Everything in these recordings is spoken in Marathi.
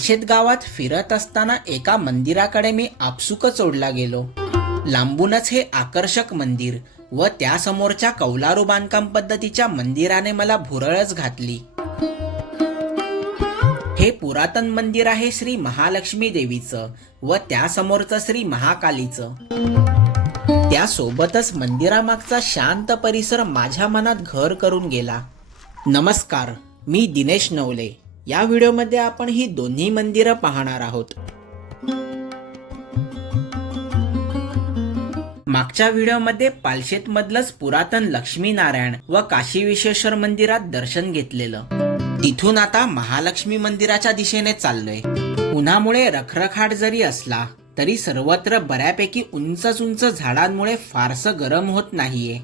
पालशेत गावात फिरत असताना एका मंदिराकडे मी आपसुकच ओढला गेलो. लांबूनच हे आकर्षक मंदिर व त्यासमोरच्या कौलारू बांधकाम पद्धतीच्या मंदिराने मला भुरळच घातली. हे पुरातन मंदिर आहे श्री महालक्ष्मी देवीचं व त्यासमोरचं श्री महाकालीचं. त्यासोबतच मंदिरामागचा शांत परिसर माझ्या मनात घर करून गेला. नमस्कार, मी दिनेश नवले. या व्हिडिओमध्ये आपण ही दोन्ही मंदिरं पाहणार आहोत. मागच्या व्हिडिओमध्ये पालशेत मधलंच पुरातन लक्ष्मीनारायण व काशी विश्वेश्वर मंदिरात दर्शन घेतलेलं. तिथून आता महालक्ष्मी मंदिराच्या दिशेने चाललोय. उन्हामुळे रखरखाट जरी असला तरी सर्वत्र बऱ्यापैकी उंच झाडांमुळे फारसं गरम होत नाहीये.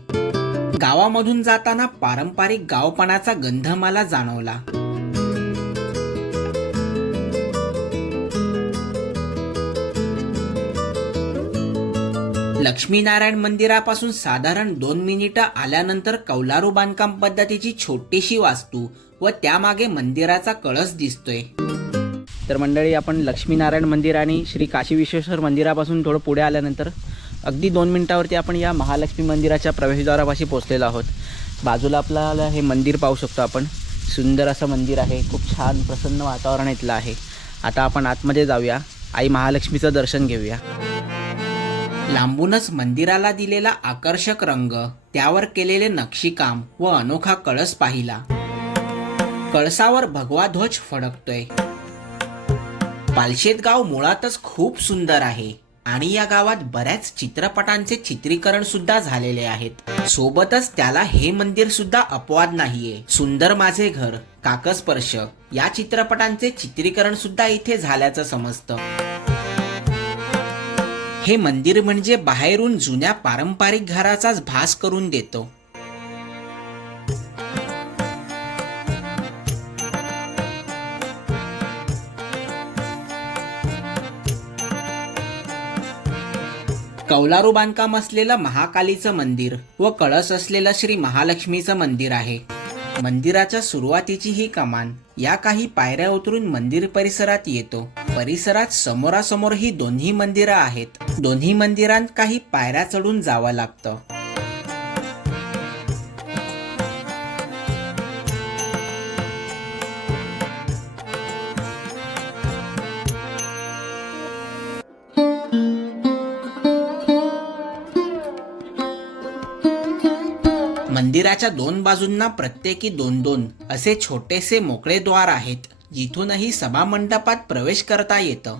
गावामधून जाताना पारंपरिक गावपणाचा गंध मला जाणवला. लक्ष्मीनारायण मंदिरापासून साधारण 2 मिनिटं आल्यानंतर कौलारू बांधकाम पद्धतीची छोटीशी वास्तू व त्यामागे मंदिराचा कळस दिसतोय. तर मंडळी, आपण लक्ष्मीनारायण मंदिर आणि श्री काशी विश्वेश्वर मंदिरापासून थोडं पुढे आल्यानंतर अगदी 2 मिनिटावरती आपण या महालक्ष्मी मंदिराच्या प्रवेशद्वारापाशी पोहोचलेलो आहोत. बाजूला आपल्याला हे मंदिर पाहू शकतो आपण. सुंदर असं मंदिर आहे. खूप छान प्रसन्न वातावरण इथलं आहे. आता आपण आतमध्ये जाऊया, आई महालक्ष्मीचं दर्शन घेऊया. लांबूनच मंदिराला दिलेला आकर्षक रंग, त्यावर केलेले नक्षीकाम व अनोखा कळस पाहिला. कळसावर भगवा ध्वज फडकतोय. पालशेत गाव मुळातच खूप सुंदर आहे आणि या गावात बऱ्याच चित्रपटांचे चित्रीकरण सुद्धा झालेले आहेत. सोबतच त्याला हे मंदिर सुद्धा अपवाद नाहीये. सुंदर माझे घर, काकस्पर्श या चित्रपटांचे चित्रीकरण सुद्धा इथे झाल्याचं समजतं. हे मंदिर म्हणजे बाहेरून जुन्या पारंपरिक घराचाच भास करून देतो. कौलारू बांधकाम असलेलं महाकालीचं मंदिर व कळस असलेलं श्री महालक्ष्मीचं मंदिर आहे. मंदिराच्या सुरुवातीची ही कमान या काही पायऱ्या उतरून मंदिर परिसरात येतो. परिसरात समोरासमोर ही दोन्ही मंदिरं आहेत. दोन्ही मंदिरांत काही पायऱ्या चढून जावं लागतं. मंदिराच्या 2 बाजूंना प्रत्येकी 2-2 असे छोटेसे मोकळे द्वार आहेत, जिथूनही सभा मंडपात प्रवेश करता येतं.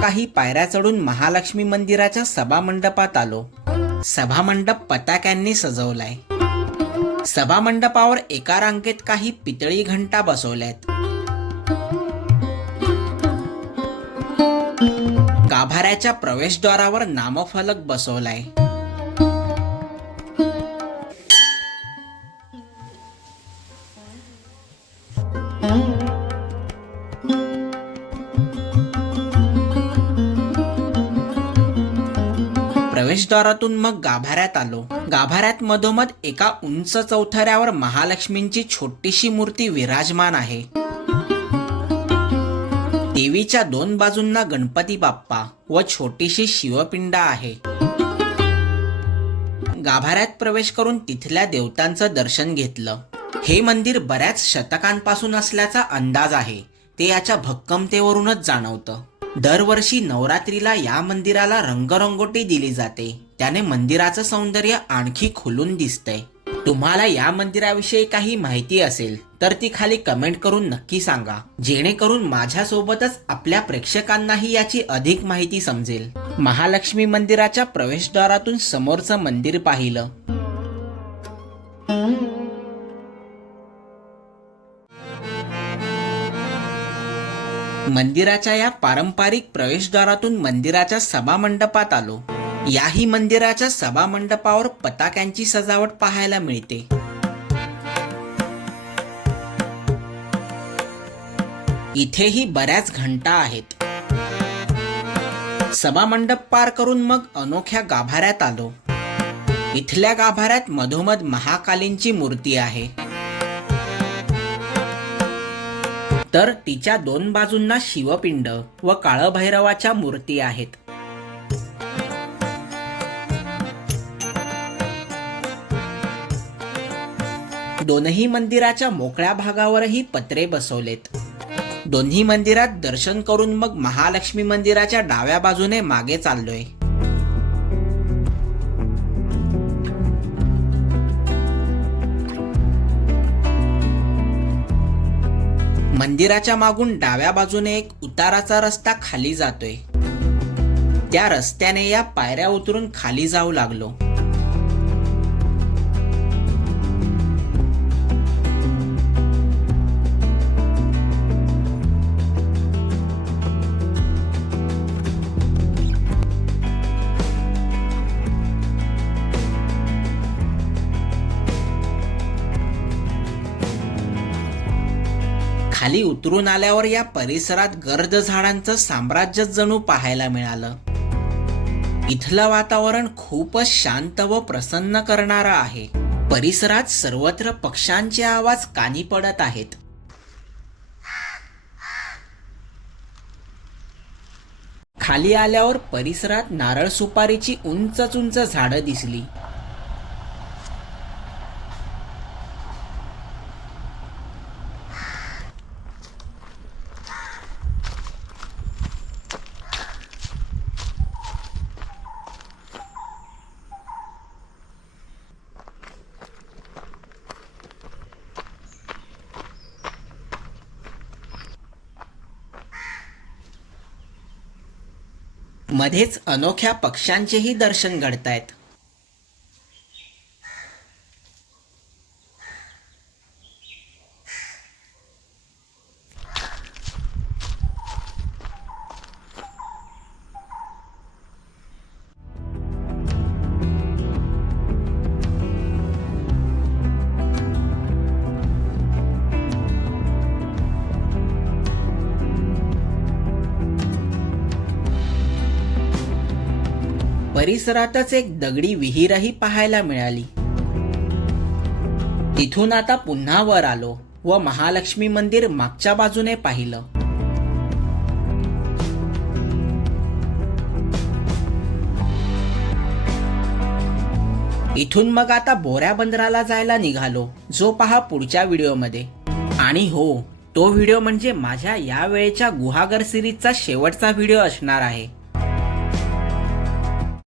काही पायऱ्या चढून महालक्ष्मी मंदिराच्या सभा मंडपात आलो. सभा मंडप पताक्यांनी सजवलाय. सभा मंडपावर एका रांगेत काही पितळी घंटा बसवल्यात. गाभाऱ्याच्या प्रवेशद्वारावर नामफलक बसवलाय. प्रवेशद्वारातून मग गाभाऱ्यात आलो. गाभाऱ्यात मधोमध एका उंच चौथऱ्यावर महालक्ष्मींची छोटीशी मूर्ती विराजमान आहे. देवीच्या 2 बाजूंना गणपती बाप्पा व छोटीशी शिवपिंड आहे. गाभाऱ्यात प्रवेश करून तिथल्या देवतांचं दर्शन घेतलं. हे मंदिर बऱ्याच शतकांपासून असल्याचा अंदाज आहे. ते याच्या भक्कमतेवरूनच जाणवतं. दरवर्षी नवरात्रीला या मंदिराला रंगरंगोटी दिली जाते. त्याने मंदिराचं सौंदर्य आणखी खुलून दिसतंय. तुम्हाला या मंदिराविषयी काही माहिती असेल तर ती खाली कमेंट करून नक्की सांगा, जेणेकरून माझ्यासोबतच आपल्या प्रेक्षकांनाही याची अधिक माहिती समजेल. महालक्ष्मी मंदिराच्या प्रवेशद्वारातून समोरचं मंदिर पाहिलं. मंदिराच्या या पारंपरिक प्रवेशद्वारातून मंदिराच्या सभा मंडपात आलो. याही मंदिराच्या सभा मंडपावर पताक्यांची सजावट पाहायला मिळते. इथेही बऱ्याच घंटा आहेत. सभामंडप पार करून मग अनोख्या गाभाऱ्यात आलो. इथल्या गाभाऱ्यात मधोमध महाकालींची मूर्ती आहे. तर तिच्या 2 बाजूंना शिवपिंड व काळभैरवाच्या मूर्ती आहेत. दोनही मंदिराच्या मोकळ्या भागावरही पत्रे बसवलेत. दोन्ही मंदिरात दर्शन करून मग महालक्ष्मी मंदिराच्या डाव्या बाजूने मागे चाललोय. मंदिराच्या मागून डाव्या बाजूने एक उताराचा रस्ता खाली जातोय. त्या रस्त्याने या पायऱ्या उतरून खाली जाऊ लागलो. खाली उतरून आल्यावर या परिसरात गर्द झाडांचं साम्राज्यच जणू पाहायला मिळालं. इथलं वातावरण खूपच शांत व प्रसन्न करणारं आहे. परिसरात सर्वत्र पक्ष्यांचे आवाज कानी पडत आहेत. खाली आल्यावर परिसरात नारळ सुपारीची उंच उंच झाडं दिसली. मध्येच अनोख्या पक्ष्यांचेही दर्शन घडतायत. परिसरातच एक दगडी विहीरही पाहायला मिळाली. तिथून आता पुन्हा वर आलो व महालक्ष्मी मंदिर मागच्या बाजूने पाहिलं. इथून मग आता बोऱ्या बंदराला जायला निघालो, जो पहा पुढच्या व्हिडिओमध्ये. आणि हो, तो व्हिडिओ म्हणजे माझ्या या वेळेच्या गुहागर सिरीजचा शेवटचा व्हिडिओ असणार आहे.